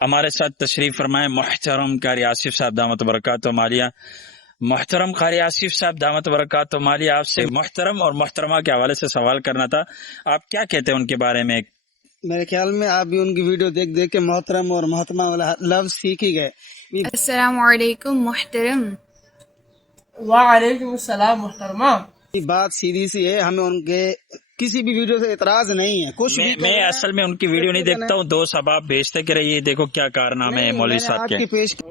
ہمارے ساتھ تشریف فرمائے محترم قاری آصف صاحب دامت برکاتہ مالیہ۔ محترم قاری آصف صاحب دامت برکاتہ مالیہ، آپ سے محترم اور محترمہ کے حوالے سے سوال کرنا تھا، آپ کیا کہتے ہیں ان کے بارے میں؟ میرے خیال میں آپ بھی ان کی ویڈیو دیکھ دیکھ کے محترم اور محترمہ والا لفظ سیکھ ہی گئے۔ السلام علیکم محترم۔ وعلیکم السلام محترمہ۔ یہ بات سیدھی سی ہے، ہمیں ان کے کسی بھی ویڈیو سے اعتراض نہیں ہے، کچھ بھی میں اصل میں ان کی ویڈیو نہیں دیکھتا ہوں، دوست اب آپ بھیجتے کہ رہیے، دیکھو کیا کارنامے ہیں مولوی صاحب کے۔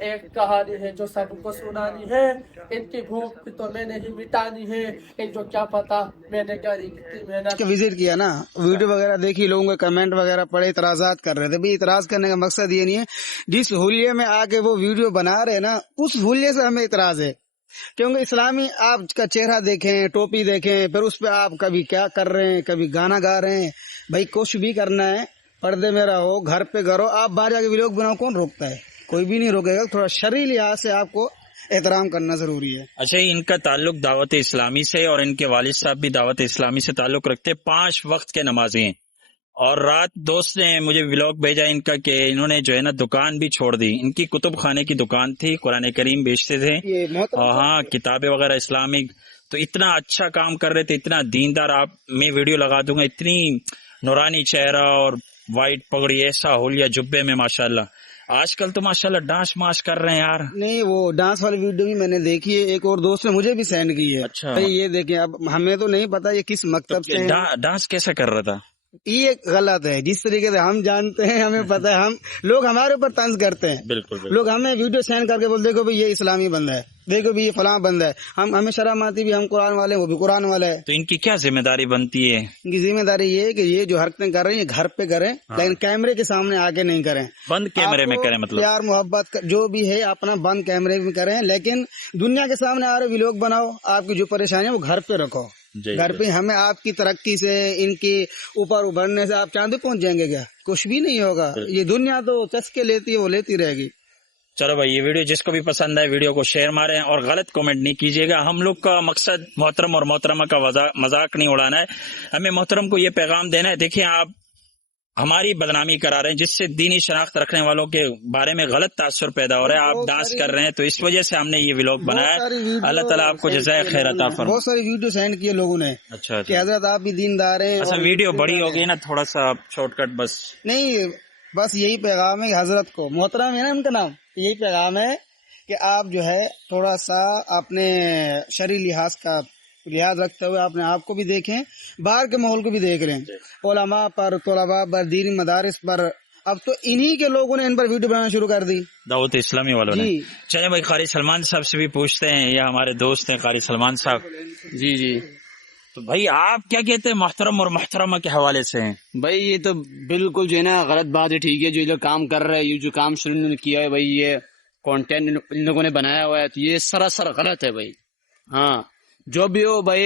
ایک کہانی ہے جو سب کو سنانی ہے، ان کی بھوک تو میں نے ہی مٹانی ہے، ان کو کیا پتا میں نے کری کتنی محنت۔ وزٹ کیا نا، ویڈیو وغیرہ دیکھی، لوگوں کے کمنٹ وغیرہ پڑھے، اعتراضات کر رہے تھے۔ بھئی اعتراض کرنے کا مقصد یہ نہیں ہے، جس حلیے میں آ کے وہ ویڈیو بنا رہے نا، اس حلیے سے ہمیں اعتراض ہے، کیونکہ اسلامی آپ کا چہرہ دیکھیں، ٹوپی دیکھیں، پھر اس پہ آپ کبھی کیا کر رہے ہیں، کبھی گانا گا رہے ہیں۔ بھائی کچھ بھی کرنا ہے پردے میں رہو، گھر پہ کرو، آپ باہر جا کے ویلوگ بناؤ، کون روکتا ہے؟ کوئی بھی نہیں روکے گا۔ تھوڑا شرعی لحاظ سے آپ کو احترام کرنا ضروری ہے۔ اچھا، ان کا تعلق دعوت اسلامی سے، اور ان کے والد صاحب بھی دعوت اسلامی سے تعلق رکھتے، 5 وقت کے نمازی ہیں، اور رات دوست نے مجھے ولاگ بھیجا ان کا کہ انہوں نے جو ہے نا دکان بھی چھوڑ دی۔ ان کی کتب خانے کی دکان تھی، قرآن کریم بیچتے تھے، اور ہاں کتابیں وغیرہ اسلامک، تو اتنا اچھا کام کر رہے تھے، اتنا دیندار۔ آپ میں ویڈیو لگا دوں گا، اتنی نورانی چہرہ اور وائٹ پگڑی، ایسا ہولیا جبے میں ماشاءاللہ۔ آج کل تو ماشاءاللہ ڈانس ماس کر رہے ہیں یار۔ نہیں، وہ ڈانس والی ویڈیو بھی میں نے دیکھی ہے، ایک اور دوست نے مجھے بھی سینڈ کی ہے۔ اچھا، یہ دیکھیں، اب ہمیں تو نہیں پتا یہ کس مکتب سے ہے۔ ڈانس کیسے کر رہا تھا؟ یہ غلط ہے، جس طریقے سے ہم جانتے ہیں، ہمیں پتا ہے، ہم لوگ ہمارے اوپر طنز کرتے ہیں۔ بالکل لوگ ہمیں ویڈیو سینڈ کر کے بولتے دیکھو بھائی یہ اسلامی بندہ ہے، دیکھو بھائی یہ فلاں بندہ ہے، ہمیں شرم آتی بھی، ہم قرآن والے ہیں، وہ بھی قرآن والا ہے۔ تو ان کی کیا ذمہ داری بنتی ہے؟ ان کی ذمہ داری یہ ہے کہ یہ جو حرکتیں کر رہے ہیں یہ گھر پہ کریں، لیکن کیمرے کے سامنے آگے نہیں کریں۔ بند کیمرے میں کریں، مطلب پیار محبت جو بھی ہے اپنا بند کیمرے میں کریں، لیکن دنیا کے سامنے آ رہے ویلوگ بناؤ، آپ کی جو پریشانی ہے وہ گھر پہ رکھو۔ گھر پہ ہمیں آپ کی ترقی سے، ان کی اوپر ابھرنے سے آپ چاندی پہنچ جائیں گے کیا؟ کچھ بھی نہیں ہوگا۔ یہ دنیا تو چسکے لیتی ہے، وہ لیتی رہے گی۔ چلو بھائی، یہ ویڈیو جس کو بھی پسند آئے ویڈیو کو شیئر ماریں، اور غلط کمنٹ نہیں کیجیے گا۔ ہم لوگ کا مقصد محترم اور محترمہ کا مذاق نہیں اڑانا ہے، ہمیں محترم کو یہ پیغام دینا ہے، دیکھیں آپ ہماری بدنامی کرا رہے ہیں، جس سے دینی شناخت رکھنے والوں کے بارے میں غلط تاثر پیدا ہو رہا ہے۔ آپ ڈانس کر رہے ہیں، تو اس وجہ سے ہم نے یہ ولاگ بنایا ہے۔ اللہ تعالیٰ آپ کو جزائے خیر عطا فرمائے۔ بہت ساری ویڈیو سینڈ کیے لوگوں نے اچھا کہ حضرت آپ بھی دیندار ہیں۔ اچھا، ویڈیو بڑی ہو گئی نا، تھوڑا سا شارٹ کٹ بس۔ نہیں، بس یہی پیغام ہے کہ حضرت کو، محترم ہے نا ان کا نام، یہی پیغام ہے کہ آپ جو ہے تھوڑا سا اپنے شرعی لحاظ کا لحاظ رکھتے ہوئے اپنے آپ کو بھی دیکھیں، باہر کے ماحول کو بھی دیکھ رہے ہیں، علماء پر، طلباء پر، دینی مدارس پر۔ اب تو انہی کے لوگوں نے ان پر ویڈیو بنانا شروع کر دی، دعوت اسلامی والوں نے۔ چلیں بھائی، قاری سلمان صاحب سے بھی پوچھتے ہیں، یہ ہمارے دوست ہیں قاری سلمان صاحب۔ جی جی، تو بھائی آپ کیا کہتے ہیں محترم اور محترمہ کے حوالے سے ہیں؟ بھائی یہ تو بالکل جو ہے نا غلط بات ہے، ٹھیک ہے، جو لوگ کام کر رہے ہیں، یہ جو کام شروع نے کیا ہے بھائی، یہ کانٹینٹ ان لوگوں نے بنایا ہوا ہے، تو یہ سراسر غلط ہے بھائی۔ ہاں، جو بھی ہو بھائی،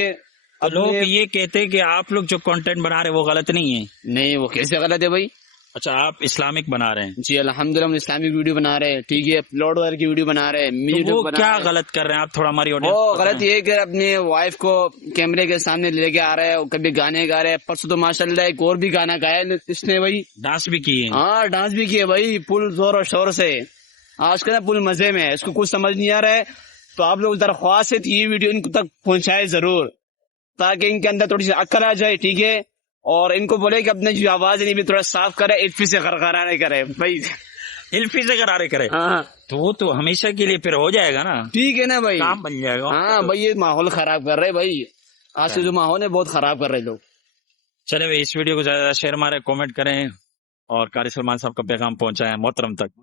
لوگ یہ کہتے ہیں کہ آپ لوگ جو کانٹینٹ بنا رہے ہیں وہ غلط نہیں ہے۔ نہیں، وہ کیسے غلط ہے بھائی؟ اچھا، آپ اسلامک بنا رہے ہیں؟ جی الحمدللہ، ہم اسلامک ویڈیو بنا رہے ہیں، ٹھیک ہے، اپلوڈ وغیرہ کی ویڈیو بنا رہے ہیں۔ وہ کیا غلط کر رہے ہیں آپ؟ تھوڑا ہماری آڈینس وہ غلط یہ کہ اپنی وائف کو کیمرے کے سامنے لے کے آ رہے ہیں، کبھی گانے گا رہے ہیں۔ پرسوں تو ماشاءاللہ ایک اور بھی گانا گایا اس نے بھائی، ڈانس بھی کیے۔ ہاں، ڈانس بھی کیے بھائی، پل زور و شور سے۔ آج کل پل مزے میں ہے، اس کو کچھ سمجھ نہیں آ رہا ہے، تو آپ لوگ درخواست ہے کہ یہ ویڈیو ان تک پہنچائے ضرور، تاکہ ان کے اندر تھوڑی سی عقل آ جائے، ٹھیک ہے، اور ان کو بولے کہ اپنے جو آواز ہے بھی تھوڑا صاف کرے، الفی سے غرغرہ نہیں کرے بھائی، الفی سے غرارے کرے۔ ہاں، تو وہ تو ہمیشہ کے لیے پھر ہو جائے گا نا، ٹھیک ہے نا بھائی، کام بن جائے گا۔ ہاں بھائی، یہ ماحول خراب کر رہے بھائی، آج سے جو ماحول ہے بہت خراب کر رہے لوگ۔ چلے بھائی، اس ویڈیو کو زیادہ شیئر مارے، کامنٹ کریں، اور قاری سلمان صاحب کا پیغام پہنچائیں محترم تک۔